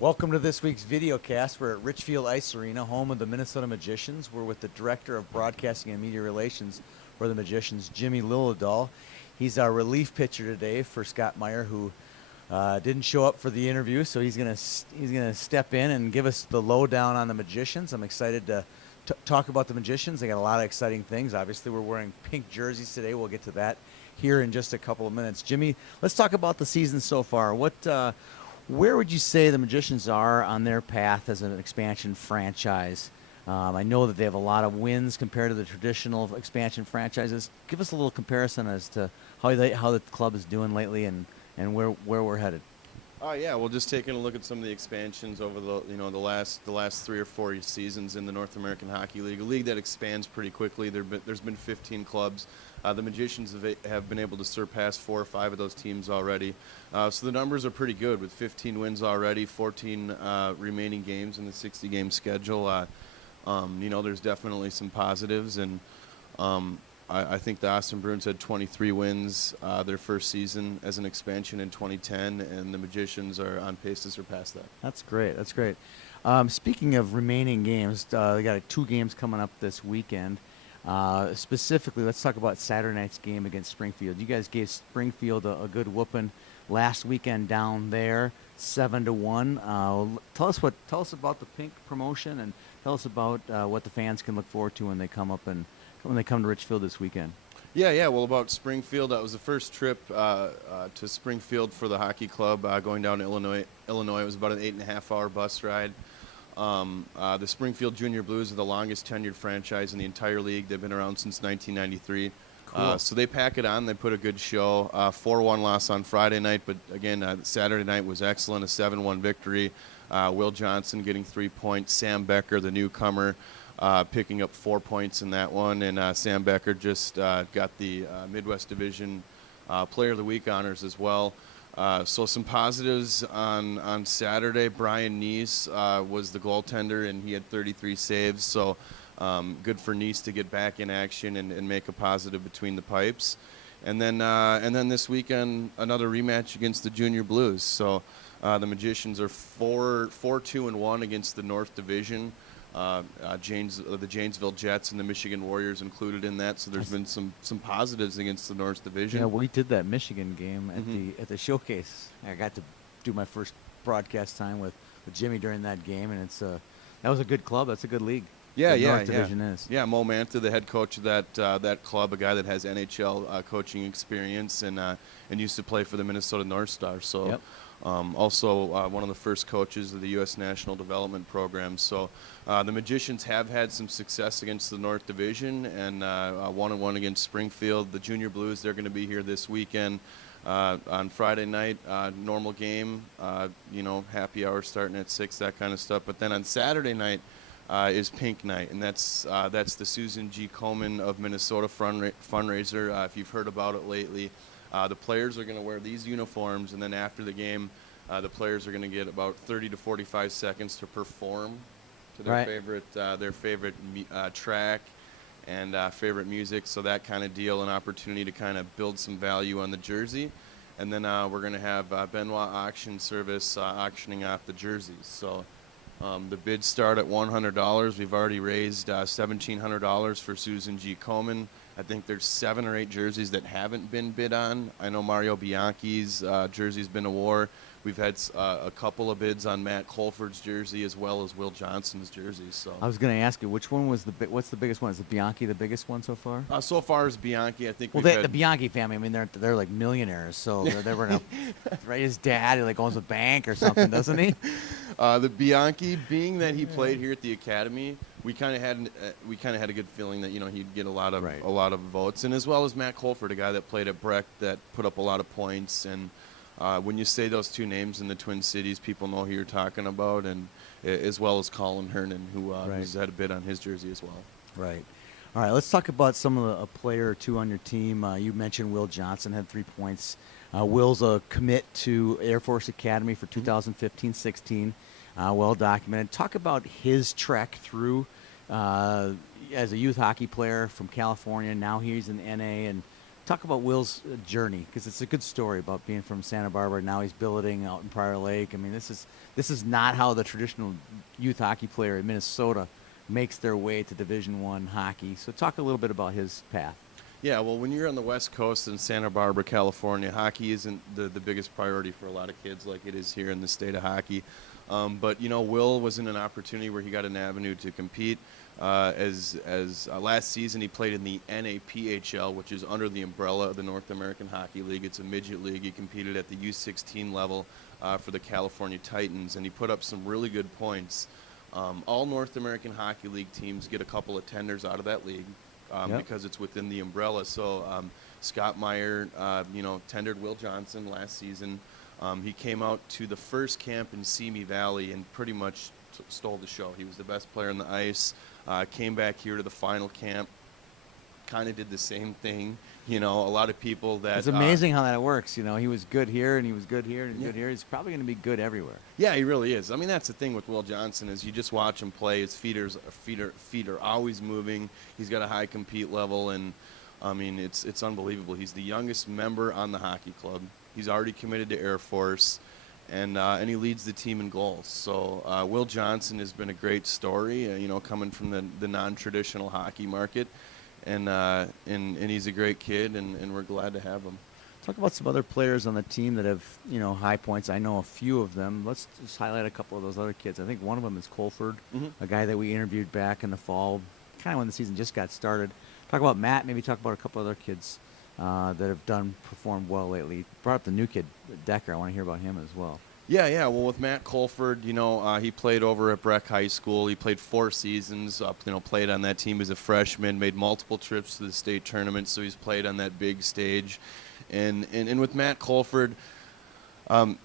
Welcome to this week's video cast. We're at Richfield Ice Arena, home of the Minnesota Magicians. We're with the Director of Broadcasting and Media Relations for the Magicians, Jimmy Lillidahl. He's our relief pitcher today for Scott Meyer, who didn't show up for the interview, so he's gonna step in and give us the lowdown on the Magicians. I'm excited to talk about the Magicians. They got a lot of exciting things. Obviously, we're wearing pink jerseys today. We'll get to that here in just a couple of minutes. Jimmy, let's talk about the season so far. Where would you say the Magicians are on their path as an expansion franchise? I know that they have a lot of wins compared to the traditional expansion franchises. Give us a little comparison as to how the club is doing lately and where we're headed. Yeah, well, just taking a look at some of the expansions over the last 3 or 4 seasons in the North American Hockey League, a league that expands pretty quickly. There's been 15 clubs. The Magicians have been able to surpass 4 or 5 of those teams already. So the numbers are pretty good with 15 wins already, 14 remaining games in the 60-game schedule. There's definitely some positives, and I think the Austin Bruins had 23 wins their first season as an expansion in 2010, and the Magicians are on pace to surpass that. That's great. That's great. Speaking of remaining games, they got 2 games coming up this weekend. Specifically, let's talk about Saturday night's game against Springfield. You guys gave Springfield a good whooping last weekend down there, 7-1. Tell us about the pink promotion, and tell us about what the fans can look forward to when they come to Richfield this weekend. Yeah. Well, about Springfield, that was the first trip to Springfield for the hockey club, going down to Illinois. It was about an 8.5-hour bus ride. The Springfield Junior Blues are the longest tenured franchise in the entire league. They've been around since 1993. Cool. So they pack it on. They put a good show. 4-1 loss on Friday night, but again, Saturday night was excellent, a 7-1 victory. Will Johnson getting 3 points. Sam Becker, the newcomer, picking up 4 points in that one. And Sam Becker just got the Midwest Division Player of the Week honors as well. So some positives on Saturday. Brian Neese was the goaltender, and he had 33 saves. So good for Neese to get back in action and make a positive between the pipes. And then this weekend, another rematch against the Junior Blues. So the Magicians are 4-2-1 against the North Division. The Janesville Jets and the Michigan Warriors included in that, so there's been some positives against the North Division. Yeah, we did that Michigan game at the showcase. I got to do my first broadcast time with Jimmy during that game, and that was a good club. That's a good league. North Division is. Yeah, Mo Manta, the head coach of that club, a guy that has NHL coaching experience and used to play for the Minnesota North Stars. So. Yep. Also, one of the first coaches of the U.S. National Development Program. So the Magicians have had some success against the North Division, and 1-1 against Springfield. The Junior Blues, they're going to be here this weekend on Friday night. Normal game, happy hour starting at 6, that kind of stuff. But then on Saturday night is Pink Night, and that's the Susan G. Komen of Minnesota fundraiser. If you've heard about it lately. The players are going to wear these uniforms, and then after the game, the players are going to get about 30 to 45 seconds to perform to their favorite track and favorite music. So that kind of deal, an opportunity to kind of build some value on the jersey. And then we're going to have Benoit Auction Service auctioning off the jerseys. So the bids start at $100. We've already raised $1,700 for Susan G. Komen. I think there's 7 or 8 jerseys that haven't been bid on. I know Mario Bianchi's jersey's been a war. We've had a couple of bids on Matt Colford's jersey as well as Will Johnson's jersey. So I was going to ask you, what's the biggest one? Is it Bianchi the biggest one so far? So far as Bianchi, I think. Well, the Bianchi family. I mean, they're like millionaires, so they're gonna right. His dad, he like owns a bank or something, doesn't he? The Bianchi, being that he played here at the academy, we kind of had a good feeling that he'd get a lot of votes, and as well as Matt Colford, a guy that played at Breck that put up a lot of points. And when you say those two names in the Twin Cities, people know who you're talking about, and as well as Colin Hernan, who's had a bid on his jersey as well. Right. All right. Let's talk about a player or two on your team. You mentioned Will Johnson had 3 points. Will's a commit to Air Force Academy for 2015-16. Well documented. Talk about his trek through as a youth hockey player from California. Now he's in NA, and Talk about Will's journey, because it's a good story about being from Santa Barbara. Now he's billeting out in Prior Lake. I mean, this is not how the traditional youth hockey player in Minnesota makes their way to Division I hockey. So talk a little bit about his path. Yeah, well, when you're on the West Coast in Santa Barbara, California, hockey isn't the biggest priority for a lot of kids like it is here in the state of hockey. But, you know, Will was in an opportunity where he got an avenue to compete. Last season he played in the NAPHL, which is under the umbrella of the North American Hockey League. It's a midget league. He competed at the U16 level for the California Titans, and he put up some really good points. All North American Hockey League teams get a couple of tenders out of that league. Because it's within the umbrella. So Scott Meyer, tendered Will Johnson last season. He came out to the first camp in Simi Valley and pretty much stole the show. He was the best player on the ice. Came back here to the final camp, kind of did the same thing. You know, a lot of people that... It's amazing how that works. You know, he was good here, and he was good here, and good here. He's probably going to be good everywhere. Yeah, he really is. I mean, that's the thing with Will Johnson is you just watch him play. His feet are always moving. He's got a high compete level, and, I mean, it's unbelievable. He's the youngest member on the hockey club. He's already committed to Air Force, and he leads the team in goals. So Will Johnson has been a great story, coming from the non-traditional hockey market. And he's a great kid, and we're glad to have him. Talk about some other players on the team that have, high points. I know a few of them. Let's just highlight a couple of those other kids. I think one of them is Colford, a guy that we interviewed back in the fall, kind of when the season just got started. Talk about Matt, maybe talk about a couple other kids that have performed well lately. Brought up the new kid, Decker. I want to hear about him as well. Yeah. Well, with Matt Colford, he played over at Breck High School. He played 4 seasons, played on that team as a freshman, made multiple trips to the state tournament, so he's played on that big stage. And with Matt Colford,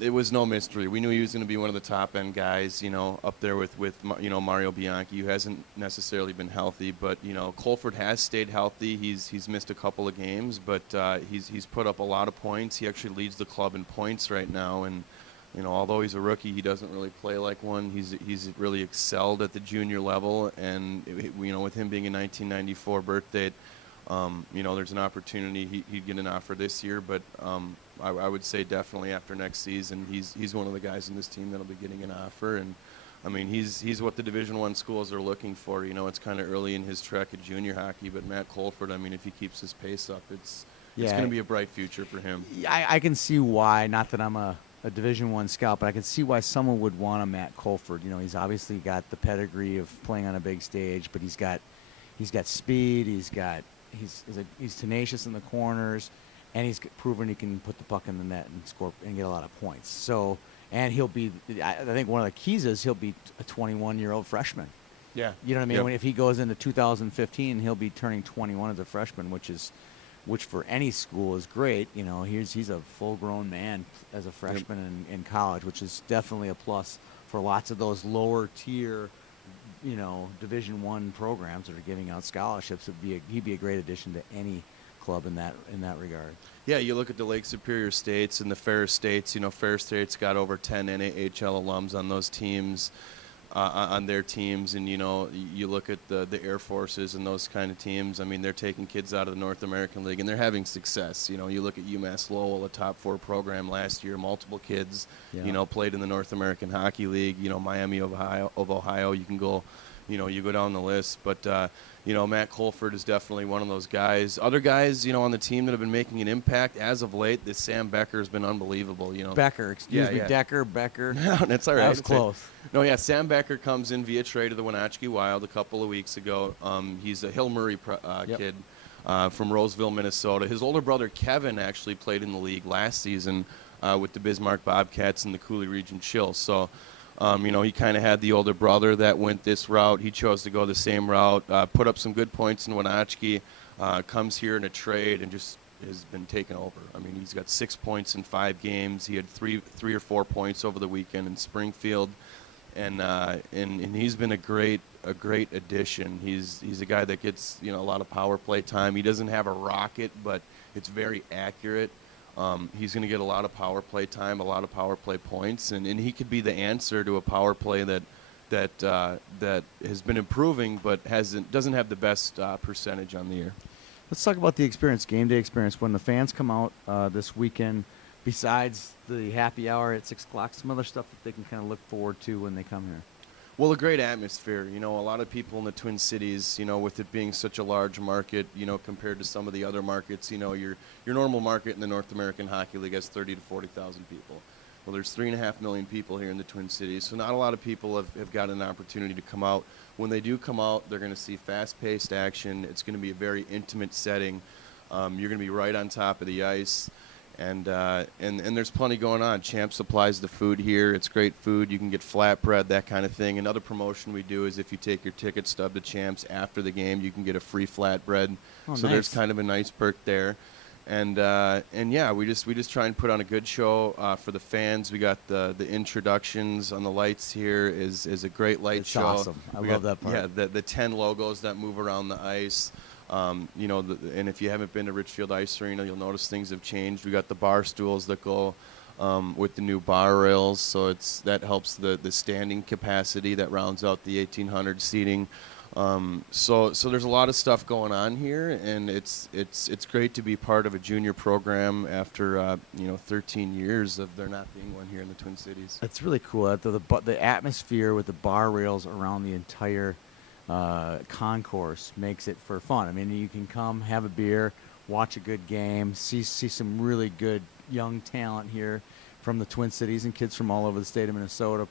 it was no mystery. We knew he was going to be one of the top-end guys, up there with Mario Bianchi, who hasn't necessarily been healthy. But, Colford has stayed healthy. He's missed a couple of games, but he's put up a lot of points. He actually leads the club in points right now, and although he's a rookie, he doesn't really play like one. He's really excelled at the junior level, and with him being a 1994 birth date, there's an opportunity he'd get an offer this year. But I would say definitely after next season, he's one of the guys in this team that'll be getting an offer. And I mean, he's what the Division I schools are looking for. It's kind of early in his trek at junior hockey, but Matt Colford, I mean, if he keeps his pace up, it's going to be a bright future for him. I can see why. Not that I'm a Division I scout, but I can see why someone would want a Matt Colford. He's obviously got the pedigree of playing on a big stage, but he's got speed. He's tenacious in the corners, and he's proven he can put the puck in the net and score and get a lot of points. So, and he'll be. I think one of the keys is he'll be a 21-year-old freshman. Yeah, you know what I mean. Yep. If he goes into 2015, he'll be turning 21 as a freshman, which for any school is great. He's a full-grown man as a freshman in college, which is definitely a plus for lots of those lower-tier, Division I programs that are giving out scholarships. He'd be a great addition to any club in that regard. Yeah, you look at the Lake Superior States and the Ferris States. Ferris States got over 10 NAHL alums on those teams. On their teams, and you look at the Air Forces and those kind of teams. I mean, they're taking kids out of the North American League, and they're having success. You look at UMass Lowell, a top 4 program last year. Multiple kids, played in the North American Hockey League. Miami of Ohio. You can go, you go down the list. But Matt Colford is definitely one of those guys. Other guys, on the team that have been making an impact as of late. This Sam Becker has been unbelievable. Becker, excuse me, Decker, Becker. No, that's all right. That was close. No, yeah, Sam Becker comes in via trade to the Wenatchee Wild a couple of weeks ago. He's a Hill Murray kid from Roseville, Minnesota. His older brother Kevin actually played in the league last season with the Bismarck Bobcats and the Cooley Region Chill. So, he kind of had the older brother that went this route. He chose to go the same route, put up some good points in Wenatchee, comes here in a trade and just has been taken over. I mean, he's got 6 points in 5 games. He had three or 4 points over the weekend in Springfield. And he's been a great addition. He's a guy that gets a lot of power play time. He doesn't have a rocket, but it's very accurate. He's going to get a lot of power play time, a lot of power play points, and he could be the answer to a power play that has been improving, but doesn't have the best percentage on the year. Let's talk about the experience, game day experience. When the fans come out this weekend, besides the happy hour at 6 o'clock, some other stuff that they can kind of look forward to when they come here. Well, a great atmosphere. You know, a lot of people in the Twin Cities, you know, with it being such a large market, you know, compared to some of the other markets, you know, your normal market in the North American Hockey League has 30 to 40,000 people. Well, there's 3.5 million people here in the Twin Cities, so not a lot of people have got an opportunity to come out. When they do come out, they're going to see fast-paced action. It's going to be a very intimate setting. You're going to be right on top of the ice. And there's plenty going on. Champ supplies the food here. It's great food. You can get flatbread, that kind of thing. Another promotion we do is if you take your ticket stub to Champs after the game, you can get a free flatbread. Oh, so nice. There's kind of a nice perk there. And yeah, we just try and put on a good show for the fans. We got the introductions on the lights here is a great light It's show. awesome. I love that part. Yeah, the 10 logos that move around the ice. You know, and if you haven't been to Richfield Ice Arena, you'll notice things have changed. We got the bar stools that go with the new bar rails, so that helps the standing capacity that rounds out the 1,800 seating. So there's a lot of stuff going on here, and it's great to be part of a junior program after 13 years of there not being one here in the Twin Cities. It's really cool. The atmosphere with the bar rails around the entire concourse makes it for fun. I mean, you can come, have a beer, watch a good game, see some really good young talent here from the Twin Cities and kids from all over the state of Minnesota,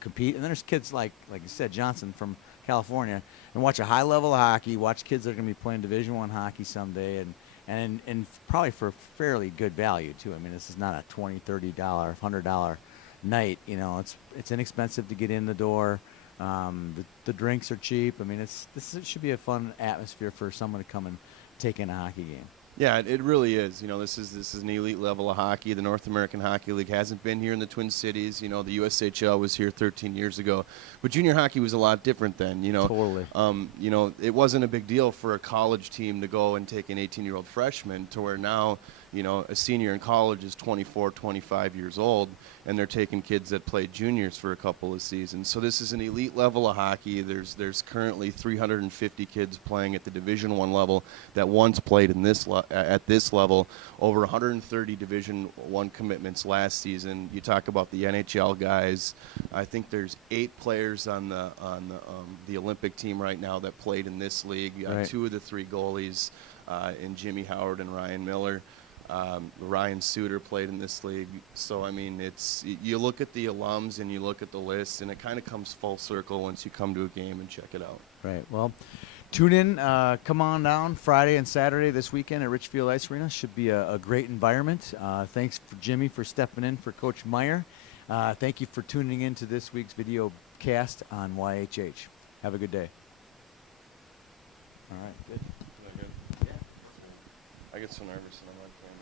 compete. And then there's kids like you said, Johnson from California, and watch a high level of hockey, watch kids that are going to be playing Division I hockey someday, and probably for fairly good value too. I mean, this is not a $20, $30, $100 night. You know, it's inexpensive to get in the door. The drinks are cheap. I mean, it should be a fun atmosphere for someone to come and take in a hockey game. Yeah, it really is. You know, this is an elite level of hockey. The North American Hockey League hasn't been here in the Twin Cities. You know, the USHL was here 13 years ago, but junior hockey was a lot different then. You know, totally. You know, it wasn't a big deal for a college team to go and take an 18-year-old freshman to where now, you know, a senior in college is 24, 25 years old, and they're taking kids that played juniors for a couple of seasons. So this is an elite level of hockey. There's currently 350 kids playing at the Division I level that once played in at this level. Over 130 Division I commitments last season. You talk about the NHL guys. I think there's 8 players on the Olympic team right now that played in this league. You got right. 2 of the 3 goalies in Jimmy Howard and Ryan Miller. Ryan Suter played in this league. So, I mean, you look at the alums and you look at the list, and it kind of comes full circle once you come to a game and check it out. Right. Well, tune in. Come on down Friday and Saturday this weekend at Richfield Ice Arena. Should be a great environment. Thanks for Jimmy for stepping in for Coach Meyer. Thank you for tuning in to this week's video cast on YHH. Have a good day. All right. Good. I get so nervous and I'm on camera.